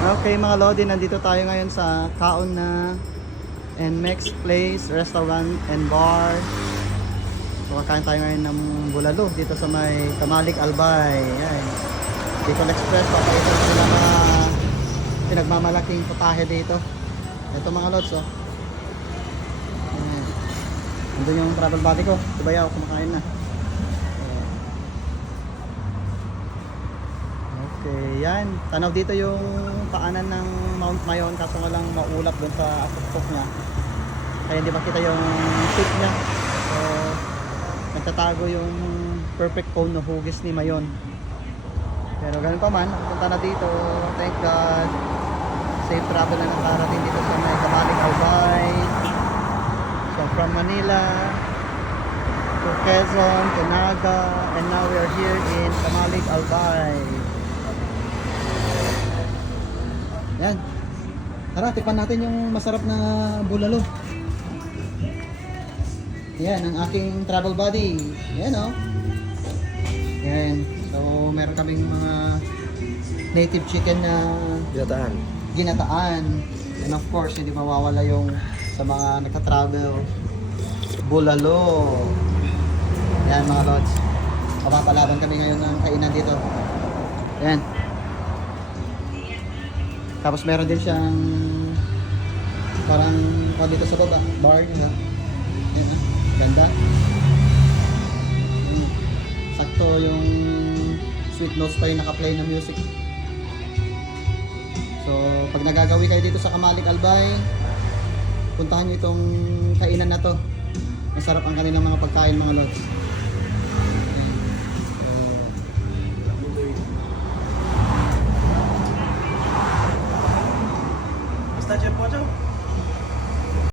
Okay mga Lodi, nandito tayo ngayon sa Kaon na NMAX Place, Restaurant and Bar. So kakain tayo ngayon ng bulalo dito sa may Kamalik Albay. Yan. Bicol Express, papakita ko sila mga pinagmamalaking putahe dito. Ito mga Lods, oh. Yan. Nandun yung travel body ko. Diba ako kumakain na. Okay, yan. Tanaw dito yung paanan ng Mount Mayon, kaso nga lang maulap dun sa tuktok niya. Kaya hindi makita yung tip niya. So, nagtatago yung perfect cone na hugis ni Mayon. Pero ganun pa man, punta na dito. Thank God. Safe travel na nakarating dito sa may Kamalik Albay. So, from Manila to Quezon to Naga, and now we are here in Kamalik Albay. Yan. Tara, tikpan natin yung masarap na bulalo. Yan, ang aking travel buddy. Yan, oh. Yan. So, meron kaming mga native chicken na ginataan. And of course, hindi mawawala yung sa mga nagka-travel, bulalo. Yan, mga lods. Papapalaban kami ngayon ng kainan dito. Yan. Tapos meron din siyang parang dito sa baba, bar niya. Ayan, ganda. Ayan. Sakto yung sweet notes pa yung naka-play na music. So, pag nagagawi kayo dito sa Kamalik Albay, puntahan nyo itong kainan na to. Masarap ang kanilang mga pagkain, mga lods. Está de pode?